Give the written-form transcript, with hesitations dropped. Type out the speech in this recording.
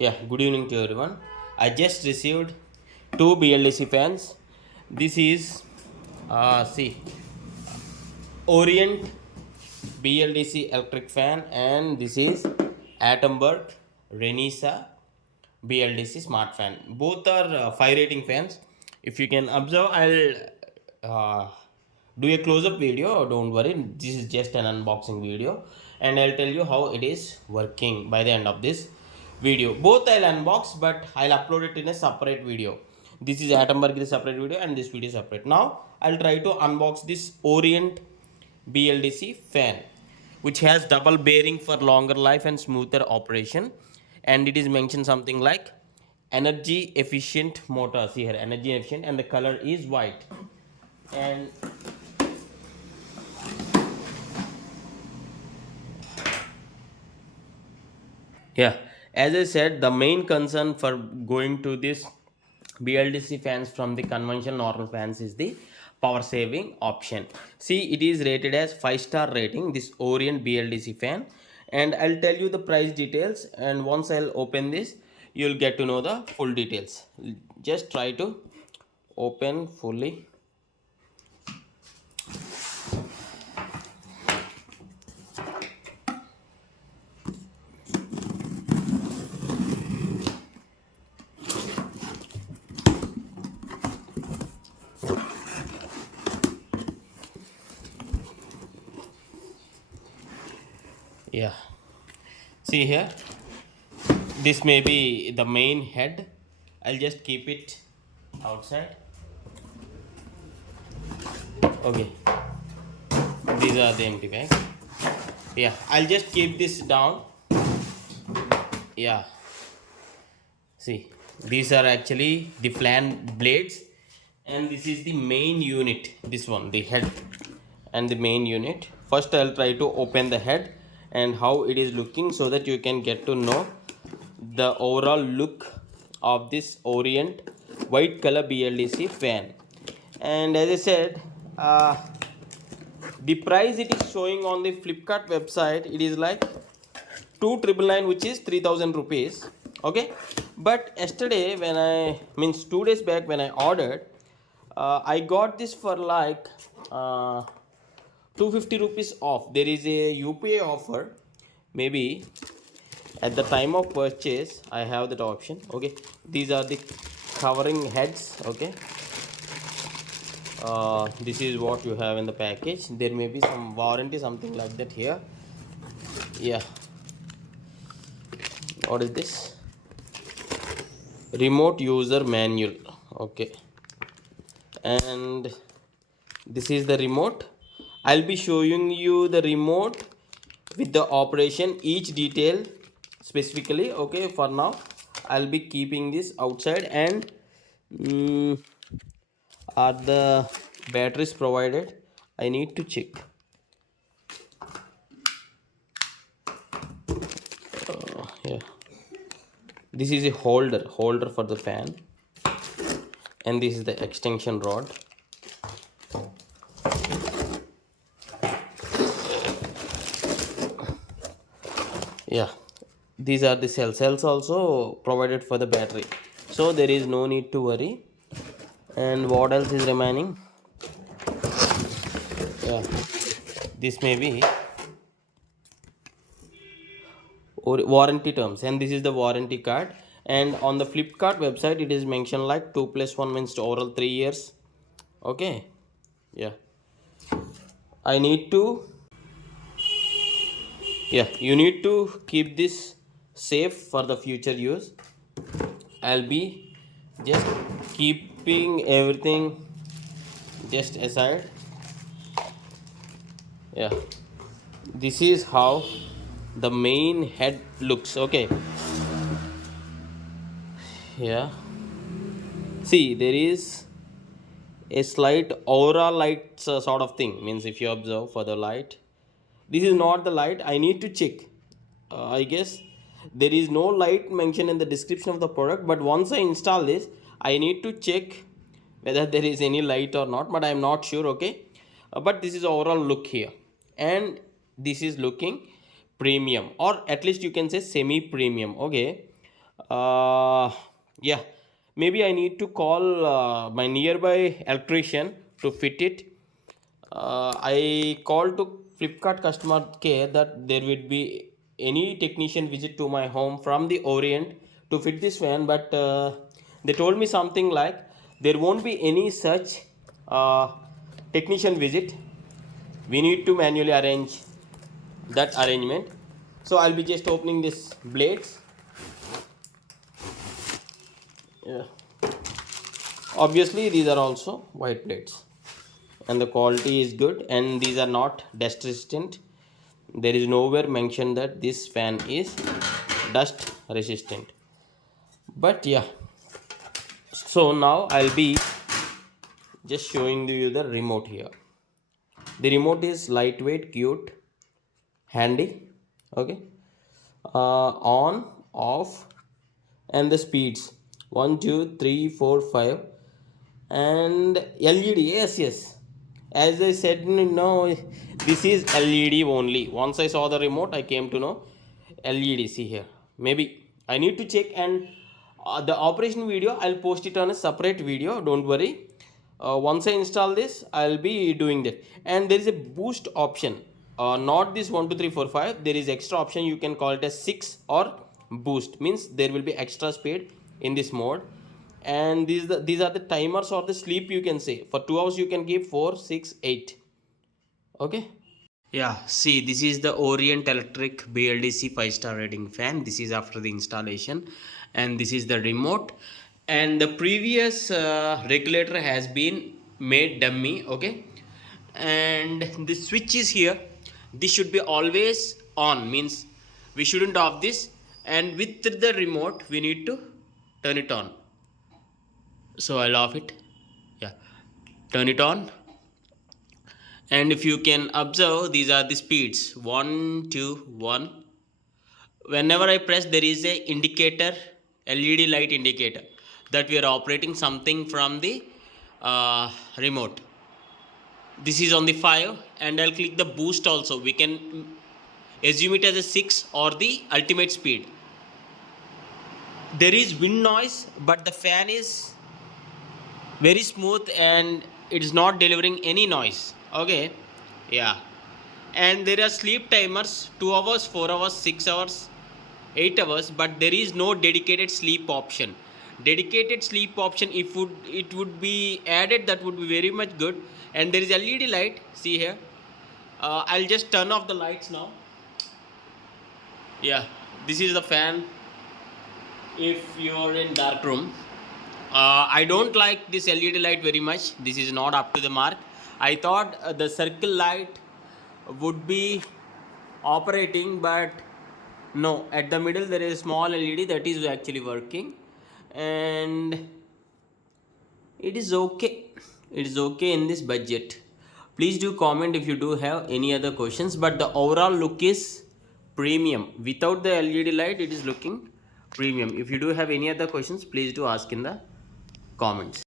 Yeah, good evening to everyone. I just received two BLDC fans. This is see Orient BLDC electric fan, and this is Atomberg Renisa BLDC smart fan. Both are 5 rating fans. If you can observe, I'll do a close-up video. Don't worry, this is just an unboxing video, and I'll tell you how it is working by the end of this video. Both I'll unbox, but I'll upload it in a separate video. This is Atomberg is a separate video, and this video is separate. Now I'll try to unbox this Orient BLDC fan, which has double bearing for longer life and smoother operation, and it is mentioned something like energy efficient motor. See here, energy efficient, and the color is white. And yeah, as I said, the main concern for going to this BLDC fans from the conventional normal fans is the power saving option. See, it is rated as 5-star rating, this Orient BLDC fan, and I'll tell you the price details, and once I'll open this, you'll get to know the full details. Just try to open fully. Yeah, see here, this may be the main head. I'll just keep it outside. Okay, these are the empty bags. Yeah, I'll just keep this down. Yeah, see, these are actually the fan blades, and this is the main unit. This one, the head and the main unit. First I'll try to open the head and how it is looking, so that you can get to know the overall look of this Orient white color BLDC fan. And as I said, the price it is showing on the Flipkart website, it is like 2,999, which is 3,000 rupees. Okay, but yesterday, when I means 2 days back when I ordered, I got this for like 250 rupees off. There is a UPI offer. Maybe at the time of purchase I have that option. Okay, these are the covering heads. Okay, this is what you have in the package. There may be some warranty, something like that here. Yeah, what is this? Remote user manual. Okay, and this is the remote. I'll be showing you the remote with the operation, each detail specifically. Okay, for now I'll be keeping this outside. And are the batteries provided? I need to check. Yeah, this is a holder for the fan, and this is the extension rod. Yeah, these are the cells also provided for the battery, so there is no need to worry. And what else is remaining? Yeah, this may be or warranty terms, and this is the warranty card. And on the Flipkart website it is mentioned like 2+1 means overall 3 years. Okay, yeah, I need to, yeah, you need to keep this safe for the future use. I'll be just keeping everything just aside. Yeah, this is how the main head looks. Okay, yeah, see, there is a slight aura light sort of thing. Means if you observe for the light, this is not the light. I need to check. I guess there is no light mentioned in the description of the product, but once I install this, I need to check whether there is any light or not, but I am not sure. Okay, but this is overall look here, and this is looking premium, or at least you can say semi premium. Okay, Yeah, maybe I need to call my nearby electrician to fit it. I called to Flipkart customer care that there would be any technician visit to my home from the Orient to fit this fan, but they told me something like there won't be any such uh, technician visit. We need to manually arrange that arrangement. So I'll be just opening this blades. Yeah. Obviously, these are also white blades, and the quality is good, and these are not dust resistant. There is nowhere mentioned that this fan is dust resistant. But yeah, so now I'll be just showing you the remote here. The remote is lightweight, cute, handy. Okay, on, off, and the speeds 1, 2, 3, 4, 5, and LED. Yes. As I said, no, this is LED only. Once I saw the remote, I came to know LED. See here. Maybe I need to check, and the operation video I'll post it on a separate video. Don't worry. Once I install this, I'll be doing that. And there is a boost option. Not this 1, 2, 3, 4, 5. There is extra option. You can call it as 6 or boost. Means there will be extra speed in this mode. And these are the timers or the sleep, you can say. For 2 hours you can keep 4, 6, 8. Okay. Yeah, see, this is the Orient Electric BLDC 5-star rating fan. This is after the installation, and this is the remote. And the previous regulator has been made dummy, okay? And the switch is here. This should be always on, means we shouldn't off this. And with the remote, we need to turn it on. So I'll off it. Yeah, turn it on. And if you can observe, these are the speeds 1, 2, 1. Whenever I press, there is a indicator, LED light indicator, that we are operating something from the remote. This is on the 5, and I'll click the boost also. We can assume it as a 6 or the ultimate speed. There is wind noise, but the fan is very smooth and it is not delivering any noise. Okay, yeah. And there are sleep timers 2 hours, 4 hours, 6 hours, 8 hours, but there is no dedicated sleep option. Dedicated sleep option, if it would be added, that would be very much good. And there is LED light, see here. I'll just turn off the lights now. Yeah, this is the fan if you're in dark room. I don't like this LED light very much. This is not up to the mark. I thought the circle light would be operating, but no. At the middle there is a small LED that is actually working, and it is okay. It is okay in this budget. Please do comment if you do have any other questions. But the overall look is premium. Without the LED light, it is looking premium. If you do have any other questions, please do ask in the comments.